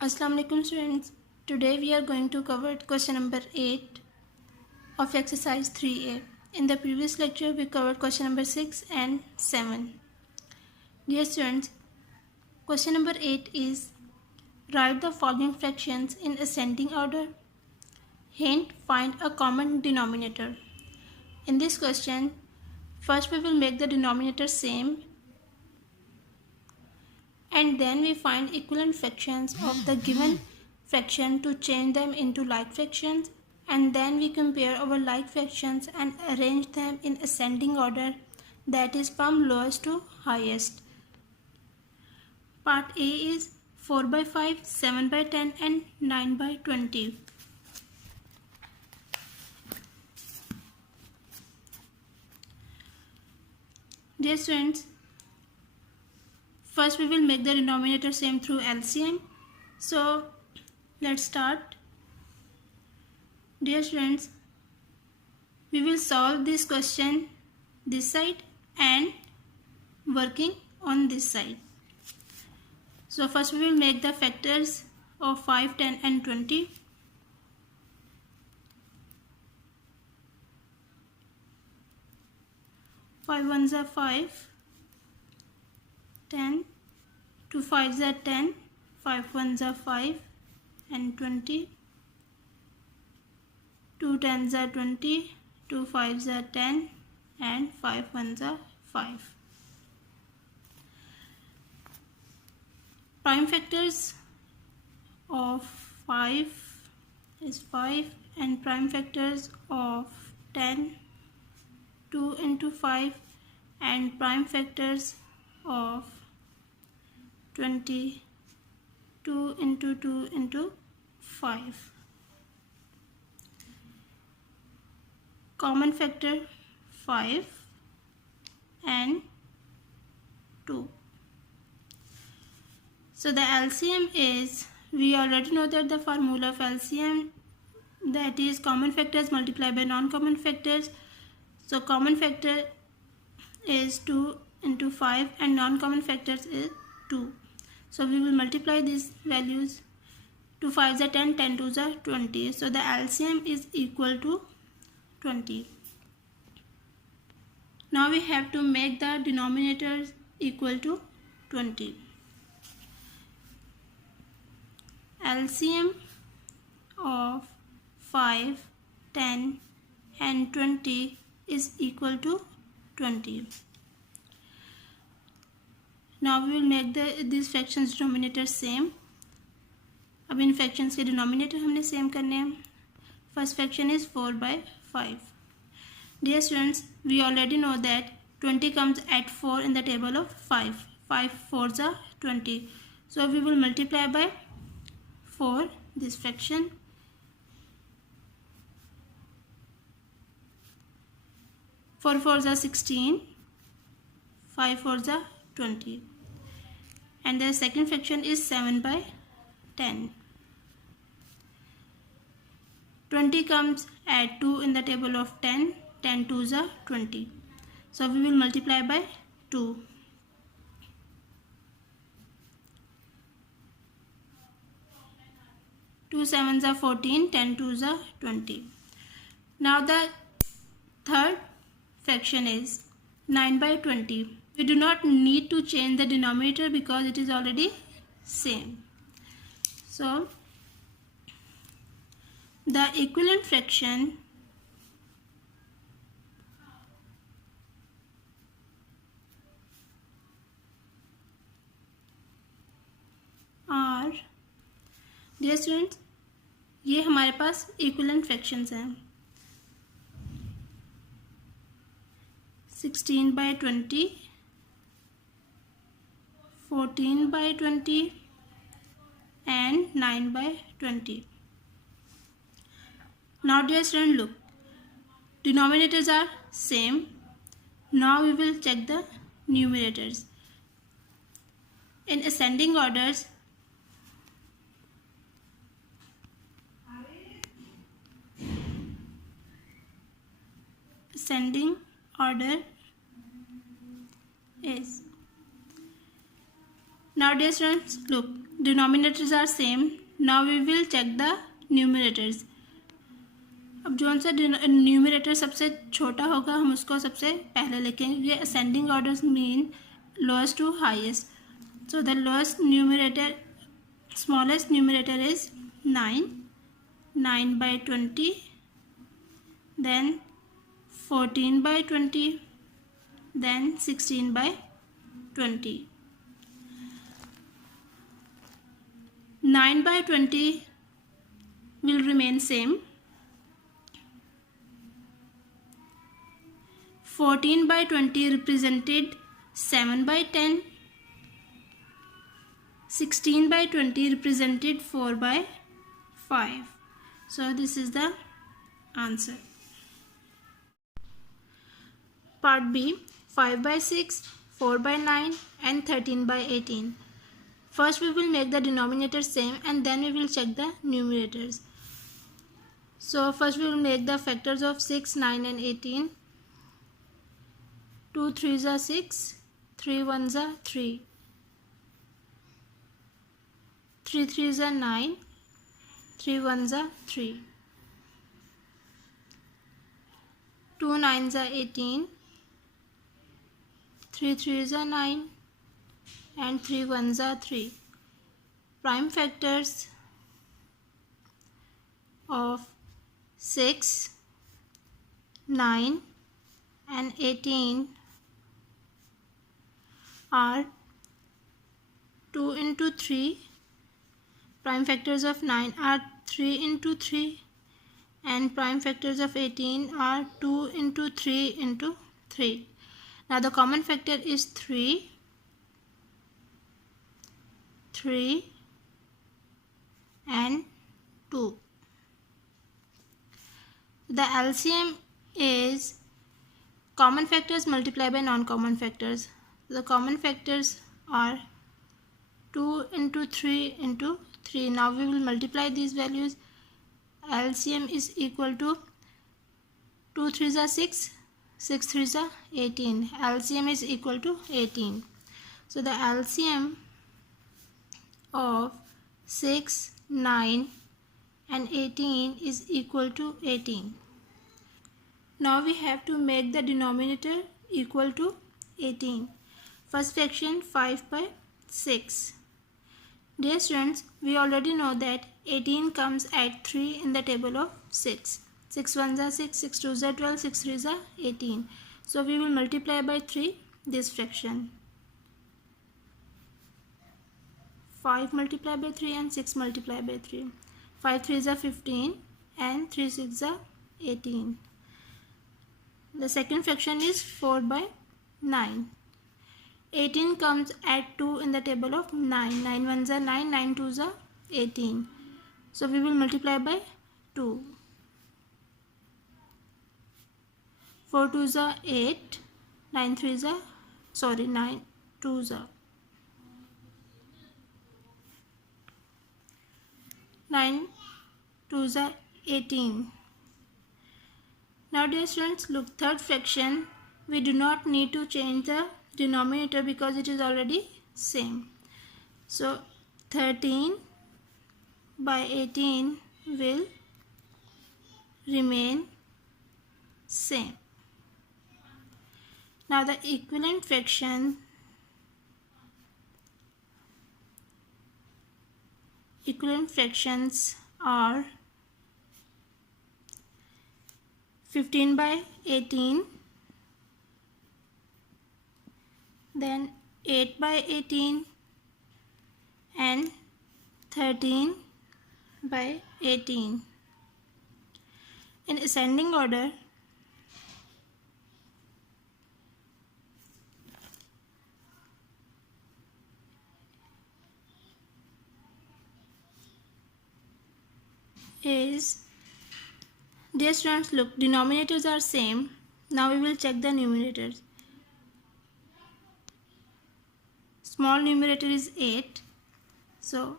Assalamu alaikum students. Today we are going to cover question number 8 of exercise 3A. In the previous lecture we covered question number 6 and 7. Dear students, question number 8 is write the following fractions in ascending order. Hint, find a common denominator. In this question, first we will make the denominator same and then we find equivalent fractions of the given fraction to change them into like fractions, and then we compare our like fractions and arrange them in ascending order, that is from lowest to highest. Part A is 4 by 5, 7 by 10 and 9 by 20. Dear students, first we will make the denominator same through LCM. So let's start. Dear students, we will solve this question this side and working on this side. So first we will make the factors of 5, 10 and 20. Five ones are 5, 10, 2 5s are 10, 5 ones are 5 and 20, 2 10s are 20, 2 5s are 10 and 5 ones are 5. Prime factors of 5 is 5 and prime factors of 10, 2 into 5 and prime factors of 20, 2 into 2 into 5. Common factor 5 and 2. So the LCM is, we already know that the formula of LCM, that is common factors multiplied by non-common factors. So common factor is 2 into 5 and non-common factors is 2. So we will multiply these values. 2 5s are 10, 10 2s are 20. So the LCM is equal to 20. Now we have to make the denominators equal to 20. LCM of 5, 10 and 20 is equal to 20. Now we will make these fractions denominator same. अब इन fractions के denominator हमने same करने हैं. First fraction is 4 by 5. Dear students, we already know that 20 comes at 4 in the table of 5. 5 4s are 20. So we will multiply by 4 this fraction. 4 4s are 16. 5 4s are 20. And the second fraction is 7 by 10. 20 comes at 2 in the table of 10. 10 2s are 20. So we will multiply by 2. 2 7s are 14. 10 2s are 20. Now the third fraction is 9 by 20. We do not need to change the denominator because it is already same. So the equivalent fraction are, dear students, ये हमारे पास equivalent fractions हैं. 16 by 20, 14 by 20 and 9 by 20. Now dear student, look, denominators are same. Now we will check the numerators. In ascending orders, ascending order is Now dear students, look, denominators are same. Now we will check the numerators. अब जोन सा numerator सबसे छोटा होगा हम उसको सबसे पहले लिखेंगे. ये ascending order mean lowest to highest. So the lowest numerator, smallest numerator is 9. 9 by 20, then 14 by 20, then 16 by 20. 9 by 20 will remain same. 14 by 20 represented 7 by 10. 16 by 20 represented 4 by 5. So this is the answer. Part B, 5 by 6, 4 by 9 and 13 by 18. First we will make the denominator same and then we will check the numerators. So first we will make the factors of 6, 9 and 18. 2 3s are 6, 3 1s are 3. 3 3s are 9, 3 1s are 3. 2 9s are 18, 3 3s are 9 and 3 1s are 3. Prime factors of 6, 9 and 18 are 2 into 3. Prime factors of 9 are 3 into 3 and prime factors of 18 are 2 into 3 into 3. Now the common factor is 3, 3 and 2. The LCM is common factors multiplied by non-common factors. The common factors are 2 into 3 into 3. Now we will multiply these values. LCM is equal to 2 3s are 6, 6 3s are 18. LCM is equal to 18. So the LCM of 6, 9 and 18 is equal to 18. Now we have to make the denominator equal to 18. First fraction 5 by 6. Dear students, we already know that 18 comes at 3 in the table of 6. 6 1s are 6, 6 2s are 12, 6 3s are 18. So we will multiply by 3 this fraction. 5 multiplied by 3 and 6 multiplied by 3. 5 3s are 15 and 3 6s are 18. The second fraction is 4 by 9. 18 comes at 2 in the table of 9. 9 1s are 9, 9 2s are 18. So we will multiply by 2. 4 2s are 8, 9 2s are 9 2s are 18. Now dear students, look, third fraction, we do not need to change the denominator because it is already same. So 13 by 18 will remain same. Now the equivalent fractions are 15 by 18, then 8 by 18 and 13 by 18. In ascending order, is, dear students, look, denominators are same. Now we will check the numerators. Small numerator is 8, so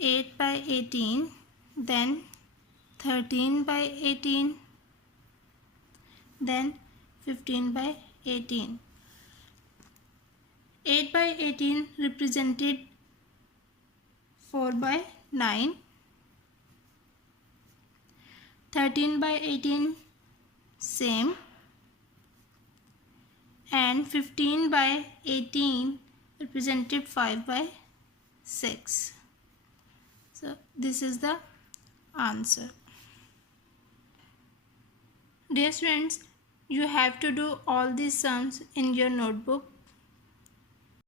8 by 18, then 13 by 18, then 15 by 18. 8 by 18 represented 4 by 9. 13 by 18 same, and 15 by 18 represented 5 by 6. So this is the answer. Dear students, you have to do all these sums in your notebook